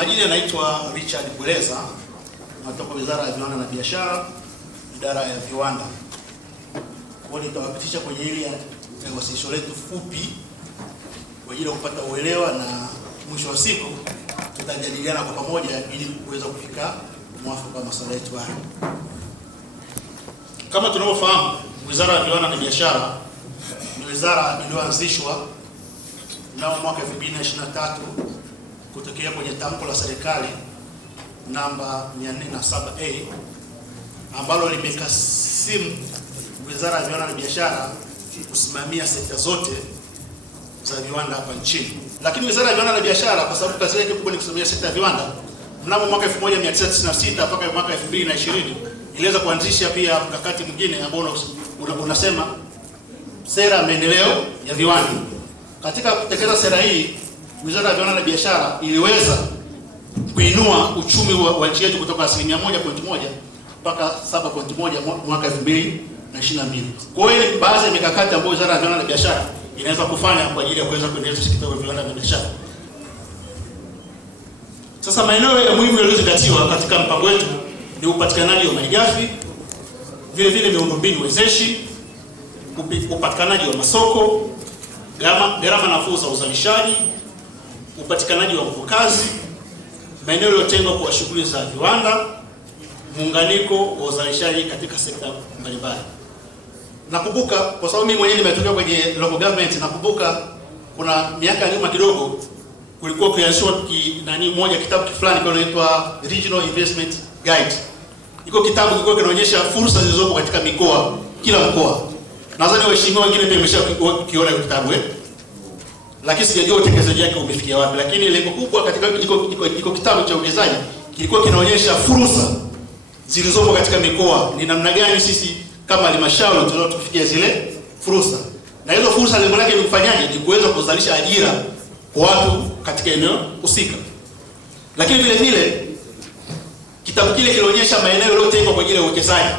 Kwa majina naitwa Richard Buleza, natoka Wizara ya Viwanda na Biashara, Idara ya Viwanda. Kwa nitawapitisha kwenye ile wasilisho letu fupi kwa ajili ya kupata uelewa, na mwisho wa siku tutajadiliana kwa pamoja ili kuweza kufika mwafaka wa masuala yetu haya. Kama tunavyofahamu, Wizara ya Viwanda na Biashara ni wizara iliyoanzishwa mnamo mwaka 2023 kutokea kwenye tamko la serikali namba 407A ambalo limekasimu Wizara ya Viwanda na Biashara kusimamia sekta zote za viwanda hapa nchini. Lakini Wizara ya Viwanda na Biashara, kwa sababu kazi yake kubwa ni kusimamia sekta ya viwanda, mnamo mwaka 1996 mpaka mwaka 2020 iliweza kuanzisha pia mkakati mwingine ambao unasema sera ya maendeleo ya viwanda. Katika kutekeleza sera hii, Wizara ya Viwanda na Biashara iliweza kuinua uchumi wa nchi yetu kutoka 1.1% mpaka 7.1 mwaka 2022. Kwa hiyo baadhi ya mikakati ambayo Wizara ya Viwanda na Biashara inaweza kufanya kwa ajili ya kuweza kuendeleza sekta ya viwanda na biashara. Sasa maeneo ya muhimu yaliyozingatiwa katika mpango wetu ni upatikanaji wa malighafi, vile vile miundombinu wezeshi, upatikanaji wa masoko, gharama nafuu za uzalishaji, upatikanaji wa nguvu kazi, maeneo yaliyotengwa kwa shughuli za viwanda, muunganiko wa uzalishaji katika sekta mbalimbali. Nakumbuka kwa sababu mimi mwenyewe nimetoka kwenye local government, nakumbuka kuna miaka nyuma kidogo kulikuwa kianzishwa kitabu fulani kinaitwa Regional Investment Guide. Iko kitabu kilikuwa kinaonyesha fursa zilizopo katika mikoa, kila mkoa. Nadhani waheshimiwa wengine pia wameshakiona hiyo kitabu lakini sijajua utekelezaji wake umefikia wapi. Lakini lengo kubwa katika iko kitabu cha uwekezaji kilikuwa kinaonyesha fursa zilizopo katika mikoa, ni namna gani sisi kama halmashauri tunaweza kufikia zile fursa. Na hizo fursa lengo lake ni kufanyaje? Ni kuweza kuzalisha ajira kwa watu katika eneo husika. Lakini vile vile kitabu kile kilionyesha maeneo yaliyotengwa kwa ajili ya uwekezaji.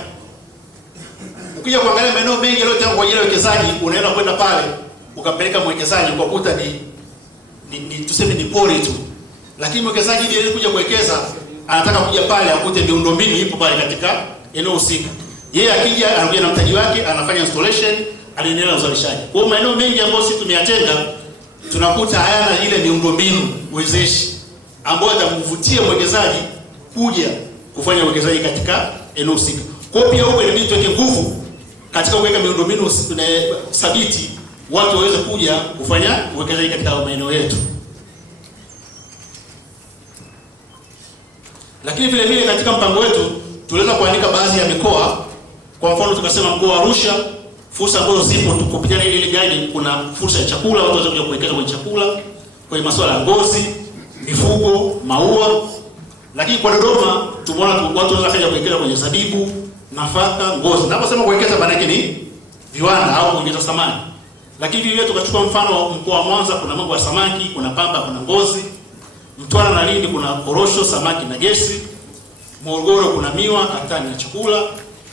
Ukija kuangalia maeneo mengi yaliyotengwa kwa ajili ya uwekezaji, unaenda kwenda pale ukampeleka mwekezaji kwa kuta tuseme ni pori tu. Lakini mwekezaji ili kuja kuwekeza anataka kuja pale akute miundombinu ipo pale katika eneo husika. Yeye akija anakuja na mtaji wake, anafanya installation, anaendelea na uzalishaji. Kwa maeneo mengi ambayo sisi tumeyatenga tunakuta hayana ile miundombinu wezeshi ambayo itamvutia mwekezaji kuja kufanya uwekezaji katika eneo husika. Kwa pia huko inabidi tuweke nguvu katika kuweka miundombinu thabiti, watu waweze kuja kufanya uwekezaji katika maeneo yetu. Lakini vile vile katika mpango wetu tuliweza kuandika baadhi ya mikoa. Kwa mfano tukasema mkoa wa Arusha, fursa ambazo zipo kupitia ile guide, kuna fursa ya chakula, watu waweza kuwekeza kwenye chakula, kwenye masuala ya ngozi, mifugo, maua. Lakini kwa Dodoma tumeona watu wanaweza kuwekeza kwenye zabibu, nafaka, ngozi. Naposema kuwekeza maana yake ni viwanda au kuongeza thamani. Lakini vile tukachukua mfano mkoa wa Mwanza, kuna mambo ya samaki, kuna pamba, kuna ngozi. Mtwara na Lindi kuna korosho, samaki na gesi. Morogoro kuna miwa, katani na chakula.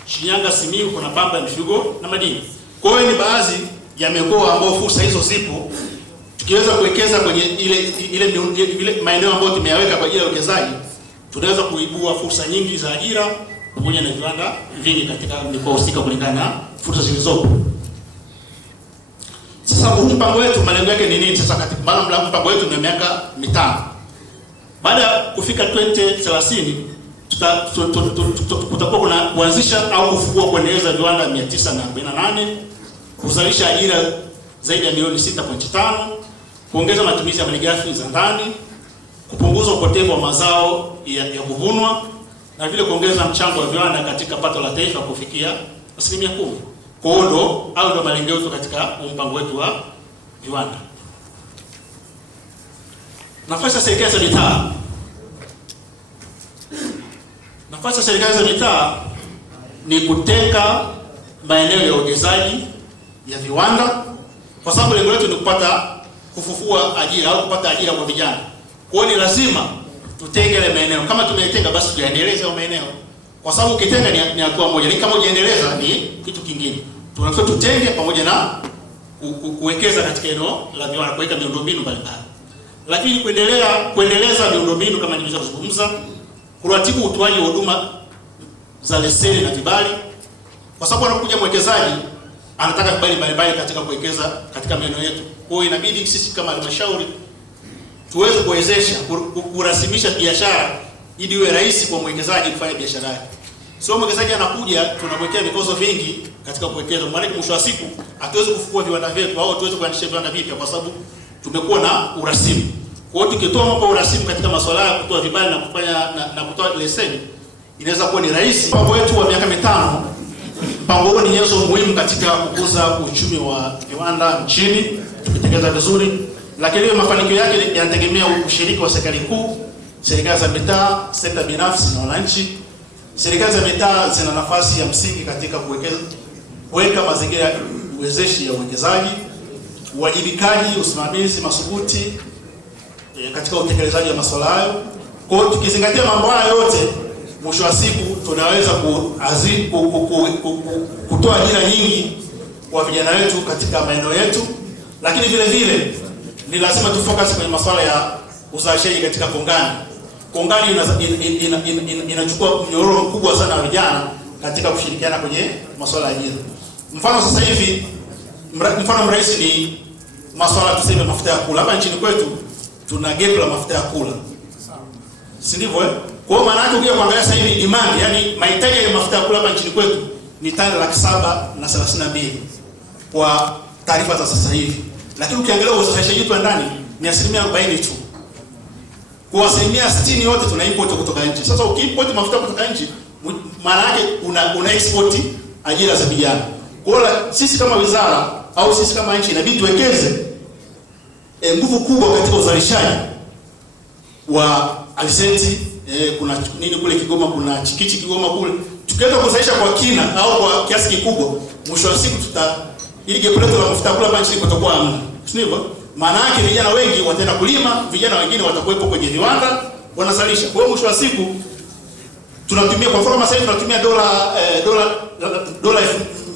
Shinyanga, Simiyu kuna pamba ya mifugo na madini. Kwa hiyo ni baadhi ya mikoa ambayo fursa hizo zipo. Tukiweza kuwekeza kwenye ile maeneo ambayo tumeyaweka kwa ajili ya uwekezaji, tunaweza kuibua fursa nyingi za ajira pamoja na viwanda vingi katika mikoa husika kulingana na fursa zilizopo. Sasa huu mpango wetu malengo yake ni nini sasa katika mpango wetu ni miaka 5. Baada ya kufika 2030 kutakuwa kuna kuanzisha au kufungua kuendeleza viwanda 948, kuzalisha ajira zaidi ya milioni 6.5, kuongeza matumizi ya malighafi za ndani, kupunguza upotevu wa mazao ya kuvunwa, na vile kuongeza mchango wa viwanda katika pato la taifa kufikia 10%. Kwa hiyo ndo malengo yetu katika mpango wetu wa viwanda. Nafasi ya serikali za mitaa. Nafasi ya serikali za mitaa ni kutenga maeneo ya uwekezaji ya viwanda, kwa sababu lengo letu ni kufufua ajira au kupata ajira kwa vijana. Kwa hiyo ni lazima tutenge ile maeneo. Kama tumetenga basi tuendeleze hayo maeneo. Kwa sababu ukitenga ni hatua moja, lakini kama hujaendeleza ni kitu kingine. Tunataka tutenge pamoja na kuwekeza katika eneo la viwanda, kuweka miundombinu mbalimbali. lakini kuendeleza miundombinu kama nilivyozungumza, kuratibu utoaji wa huduma za leseni na vibali, kwa sababu anakuja mwekezaji anataka vibali mbalimbali katika kuwekeza katika maeneo yetu. Kwa hiyo inabidi sisi kama halmashauri tuweze kuwezesha kurasimisha biashara ili iwe rahisi kwa mwekezaji kufanya biashara yake. Sio mwekezaji anakuja tunamwekea vikwazo vingi katika kuwekeza, maana mwisho wa siku hatuwezi kufungua viwanda vyetu au tuweze kuanzisha viwanda vipya kwa sababu tumekuwa na urasimu. Kwa hiyo tukitoa mambo ya urasimu katika masuala ya kutoa vibali na kufanya na kutoa leseni, inaweza kuwa ni rahisi. Mpango wetu wa miaka 5, mpango huu ni nyenzo muhimu katika kukuza uchumi wa viwanda nchini, tukitekeleza vizuri, lakini mafanikio yake yanategemea ushiriki wa serikali kuu, serikali za mitaa, sekta binafsi na wananchi. Serikali za mitaa zina nafasi ya msingi katika kuweka mazingira ya uwezeshi ya uwekezaji, uwajibikaji, usimamizi madhubuti katika utekelezaji wa masuala hayo. Kwa hiyo tukizingatia mambo haya yote, mwisho wa siku tunaweza kutoa ajira nyingi kwa vijana wetu katika maeneo yetu, lakini vile vile ni lazima tufocus kwenye masuala ya uzalishaji katika kongani. Kongani inachukua mnyororo mkubwa sana wa vijana katika kushirikiana kwenye masuala ya ajira. Mfano sasa hivi, mfano mrahisi ni masuala tuseme mafuta ya kula. Hapa nchini kwetu tuna gap la mafuta ya kula, si ndivyo? Kwa hiyo maana yake ukija kuangalia sasa hivi demand, yani mahitaji ya mafuta ya kula hapa nchini kwetu ni tani 732 kwa taarifa za sasa hivi, lakini ukiangalia uzalishaji wetu ndani ni 40% tu. Kwa 60% yote tuna import kutoka nje. Sasa ukiimport mafuta kutoka nje, maana yake una export ajira za vijana. Kwa hiyo sisi kama wizara au sisi kama nchi inabidi tuwekeze nguvu kubwa katika uzalishaji wa alizeti. Kuna nini kule Kigoma, kuna chikichi Kigoma kule. Tukiweza kuzalisha kwa kina au kwa kiasi kikubwa, mwisho wa siku ili gap letu la mafuta kula hapa nchini kutakuwa hamna. Sivyo? Maana yake vijana wengi wataenda kulima, vijana wengine watakuwepo kwenye viwanda wanazalisha. Kwa hiyo mwisho wa siku tunatumia, kwa mfano sasa hivi tunatumia dola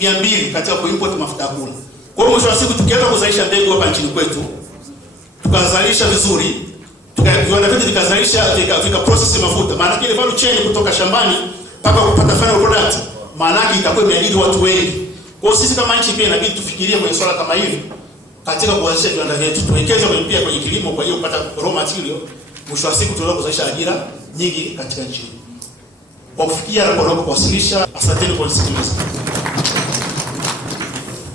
200 katika kuimport mafuta ya kula. Kwa hiyo mwisho wa siku tukianza kuzalisha mbegu hapa nchini kwetu, tukazalisha vizuri, viwanda vyetu vikazalisha vika process mafuta, maana yake ile value chain kutoka shambani mpaka kupata final product, maana yake itakuwa imeajiri watu wengi. Kwa hiyo sisi kama nchi pia inabidi tufikirie kwenye swala kama hili katika kuanzisha viwanda vyetu, tuwekeze pia kwenye kilimo, kwa hiyo kupata raw material, mwisho wa siku tunaweza kuzalisha ajira nyingi katika nchi. Kwa kufikia na kwa kuwasilisha, asanteni kwa kusikiliza.